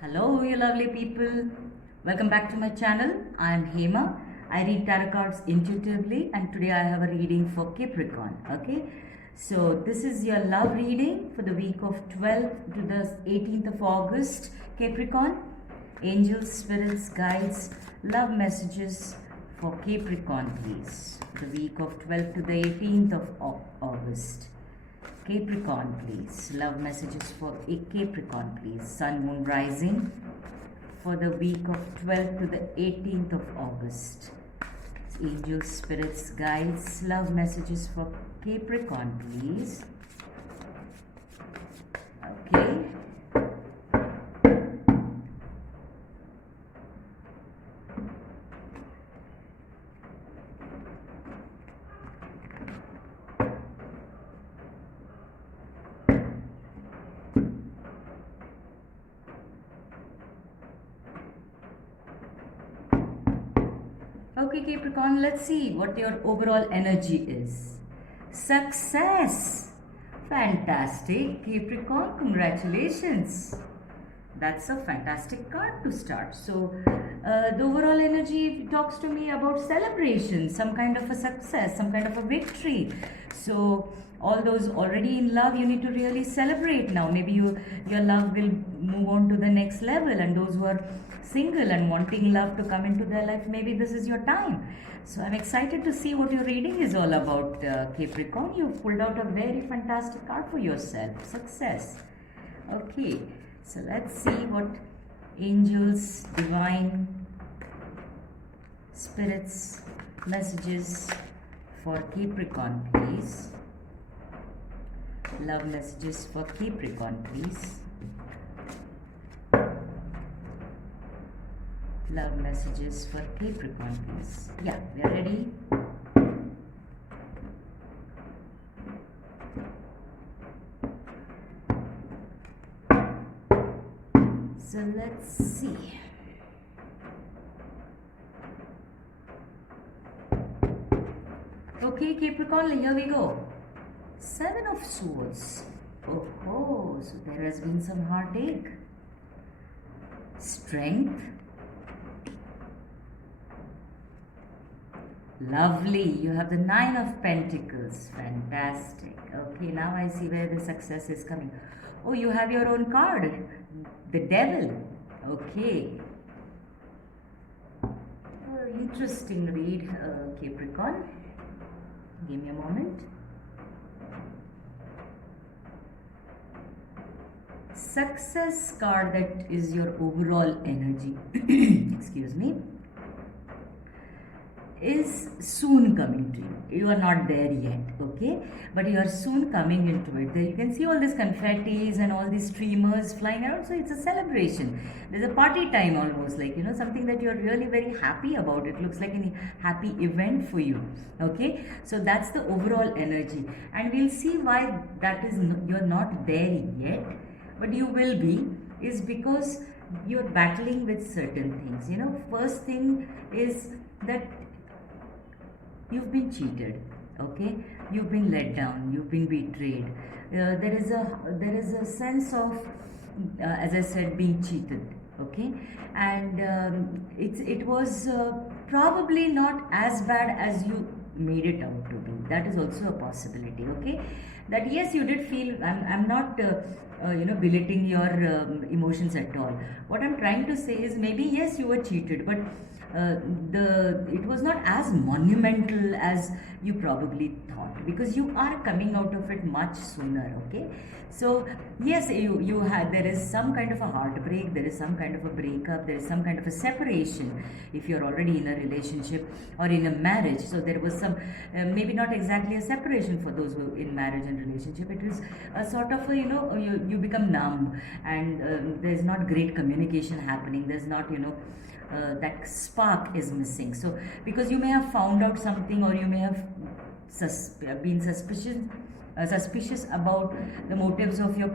Hello, you lovely people. Welcome back to my channel. I am Hema. I read tarot cards intuitively, and today I have a reading for Capricorn. Okay, so this is your love reading for the week of 12th to the 18th of August. Capricorn, angels, spirits, guides, love messages for Capricorn, please. The week of 12th to the 18th of August. Capricorn, please. Love messages for a Capricorn, please. Sun, Moon, Rising for the week of 12th to the 18th of August. Angels, spirits, guides, love messages for Capricorn, please. Okay. Okay, Capricorn, let's see what your overall energy is. Success! Fantastic, Capricorn, congratulations. That's a fantastic card to start. So, the overall energy talks to me about celebration, some kind of a success, some kind of a victory. So, all those already in love, you need to really celebrate now. Maybe your love will move on to the next level, and those who are single and wanting love to come into their life, maybe this is your time. So I'm excited to see what your reading is all about, Capricorn. You've pulled out a very fantastic card for yourself, success. Okay, so let's see what angels, divine, spirits, messages for Capricorn, please. Love messages for Capricorn, please. Love messages for Capricorn, please. Yeah, we are ready. So let's see. Okay, Capricorn, here we go. Seven of Swords. Oh, so there has been some heartache. Strength. Lovely. You have the Nine of Pentacles. Fantastic. Okay, now I see where the success is coming. Oh, you have your own card. The Devil. Okay. Interesting read, Capricorn. Give me a moment. Success card, that is your overall energy. Excuse me. Is soon coming to you. You are not there yet, okay? But you are soon coming into it. There you can see all these confettis and all these streamers flying around. So it's a celebration. There's a party time almost, like, something that you're really very happy about. It looks like a happy event for you, okay? So that's the overall energy. And we'll see why that is, you're not there yet, but you will be, is because you're battling with certain things. First thing is that you've been cheated, okay? You've been let down, you've been betrayed. There is a sense of, as I said, being cheated, okay? And it was probably not as bad as you made it out to be. That is also a possibility, okay? That yes, you did feel. I'm not belittling your emotions at all. What I'm trying to say is, maybe yes, you were cheated, but it was not as monumental as you probably thought, because you are coming out of it much sooner, okay? So yes, you had, there is some kind of a heartbreak, there is some kind of a breakup, there is some kind of a separation if you're already in a relationship or in a marriage. So there was some maybe not exactly a separation for those who are in marriage and relationship. It is a sort of a, you become numb, and there's not great communication happening. There's not, that spark is missing. So because you may have found out something, or you may have been suspicious about the motives of your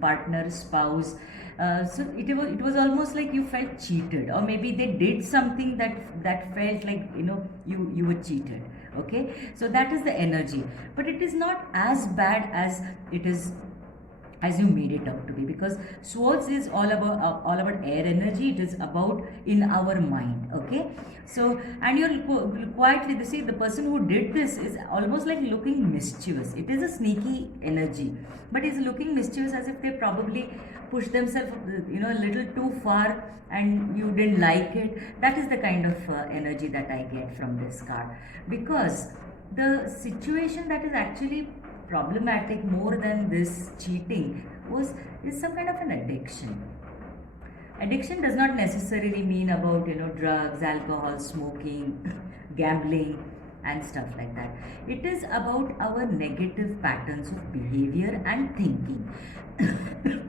partner, spouse. So it was almost like you felt cheated, or maybe they did something that felt like you were cheated. Okay, so that is the energy, but it is not as bad as it is as you made it out to be, because swords is all about air energy. It is about in our mind. Okay, so and you're quietly, you see, the person who did this is almost like looking mischievous. It is a sneaky energy, but is looking mischievous, as if they probably pushed themselves a little too far and you didn't like it. That is the kind of energy that I get from this card, because the situation that is actually problematic more than this cheating is some kind of an addiction. Addiction does not necessarily mean about drugs, alcohol, smoking, gambling, and stuff like that. It is about our negative patterns of behavior and thinking.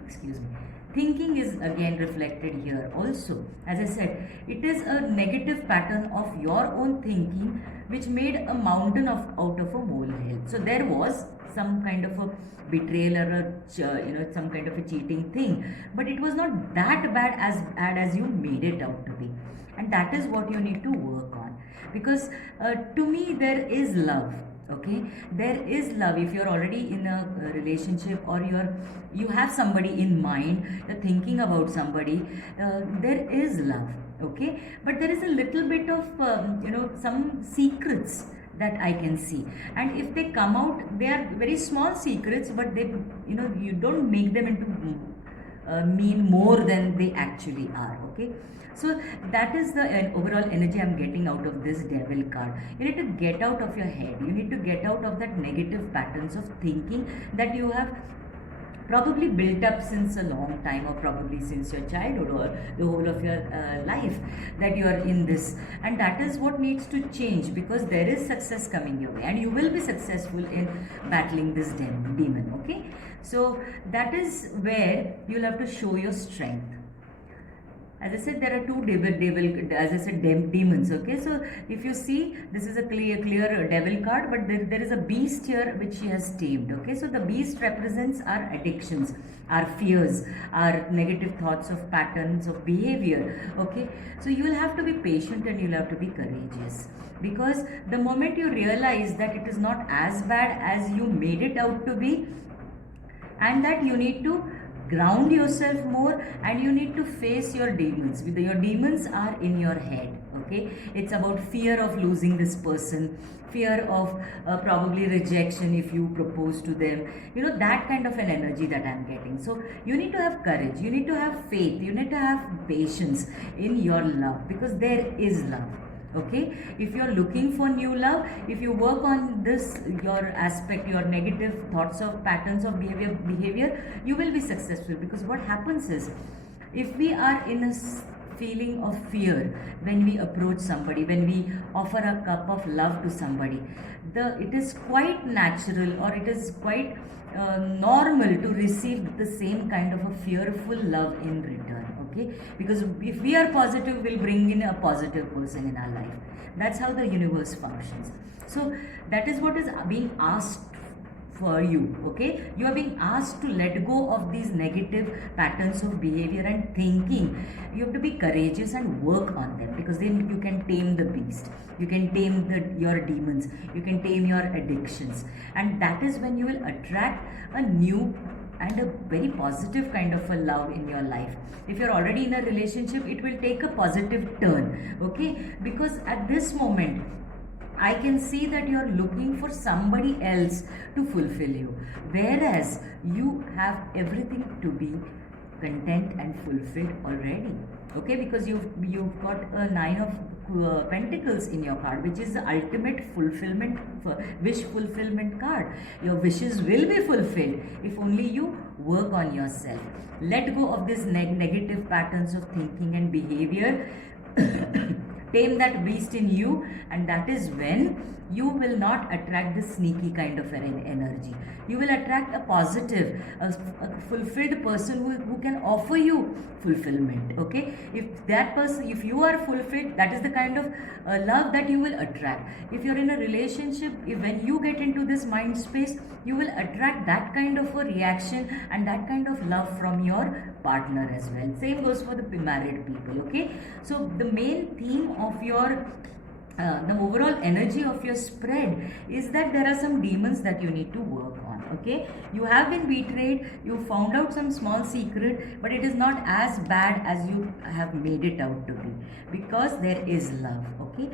Excuse me. Thinking is again reflected here also. As I said, it is a negative pattern of your own thinking which made a mountain out of a molehill. So there was some kind of a betrayal or some kind of a cheating thing, but it was not that bad as you made it out to be, and that is what you need to work on. Because to me there is love. Okay, there is love. If you're already in a relationship, or you have somebody in mind, you're thinking about somebody, there is love. Okay, but there is a little bit of some secrets that I can see, and if they come out, they are very small secrets, but they you don't make them into mean more than they actually are. Okay, so that is the overall energy I'm getting out of this devil card. You need to get out of your head. You need to get out of that negative patterns of thinking that you have probably built up since a long time, or probably since your childhood, or the whole of your life, that you are in this, and that is what needs to change, because there is success coming your way and you will be successful in battling this demon. Okay, so that is where you'll have to show your strength. As I said, there are two demons. Okay, so if you see, this is a clear devil card, but there is a beast here which she has tamed. Okay, so the beast represents our addictions, our fears, our negative thoughts of patterns of behavior. Okay, so you will have to be patient and you'll have to be courageous, because the moment you realize that it is not as bad as you made it out to be, and that you need to ground yourself more, and you need to face your demons. Your demons are in your head. Okay, it's about fear of losing this person, fear of probably rejection if you propose to them, that kind of an energy that I'm getting. So you need to have courage, you need to have faith, you need to have patience in your love, because there is love. Okay, if you're looking for new love, if you work on this, your aspect, your negative thoughts of patterns of behavior, you will be successful. Because what happens is, if we are in a feeling of fear when we approach somebody, when we offer a cup of love to somebody, it is quite natural, or it is quite normal to receive the same kind of a fearful love in return. Okay, because if we are positive, we'll bring in a positive person in our life. That's how the universe functions. So that is what is being asked for you. Okay, you are being asked to let go of these negative patterns of behavior and thinking. You have to be courageous and work on them, because then you can tame the beast, you can tame your demons, you can tame your addictions, and that is when you will attract a new and a very positive kind of a love in your life. If you're already in a relationship, it will take a positive turn. Okay, because at this moment I can see that you're looking for somebody else to fulfill you, whereas you have everything to be content and fulfilled already. Okay, because you've got a 9 of Pentacles in your card, which is the ultimate fulfillment, wish fulfillment card. Your wishes will be fulfilled if only you work on yourself. Let go of these negative patterns of thinking and behavior. Tame that beast in you, and that is when you will not attract this sneaky kind of an energy. You will attract a positive, a fulfilled person who can offer you fulfillment. Okay, if that person, if you are fulfilled, that is the kind of love that you will attract. If you're in a relationship, when you get into this mind space, you will attract that kind of a reaction and that kind of love from your partner as well. Same goes for the married people. Okay, so the main theme of your the overall energy of your spread is that there are some demons that you need to work on. Capricorn. Okay, you have been betrayed, you found out some small secret, but it is not as bad as you have made it out to be, because there is love. Okay,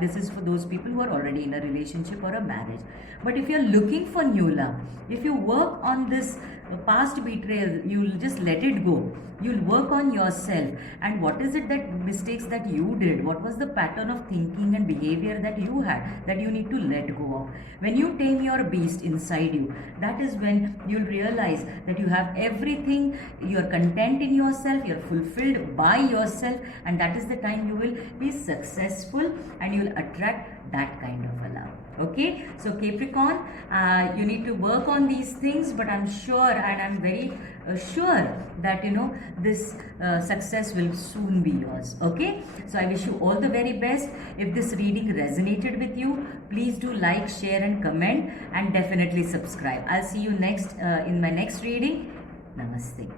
this is for those people who are already in a relationship or a marriage. But if you're looking for new love, if you work on this past betrayal, you'll just let it go. You'll work on yourself, and what is it that mistakes that you did, what was the pattern of thinking and behavior that you had that you need to let go of. When you tame your beast inside you, that is when you'll realize that you have everything, you're content in yourself, you're fulfilled by yourself, and that is the time you will be successful and you'll attract that kind of a love. Okay, so Capricorn, you need to work on these things, but I'm sure and I'm very sure that this success will soon be yours. Okay, so I wish you all the very best. If this reading resonated with you, please do like, share and comment, and definitely subscribe. I'll see you next in my next reading. Namaste.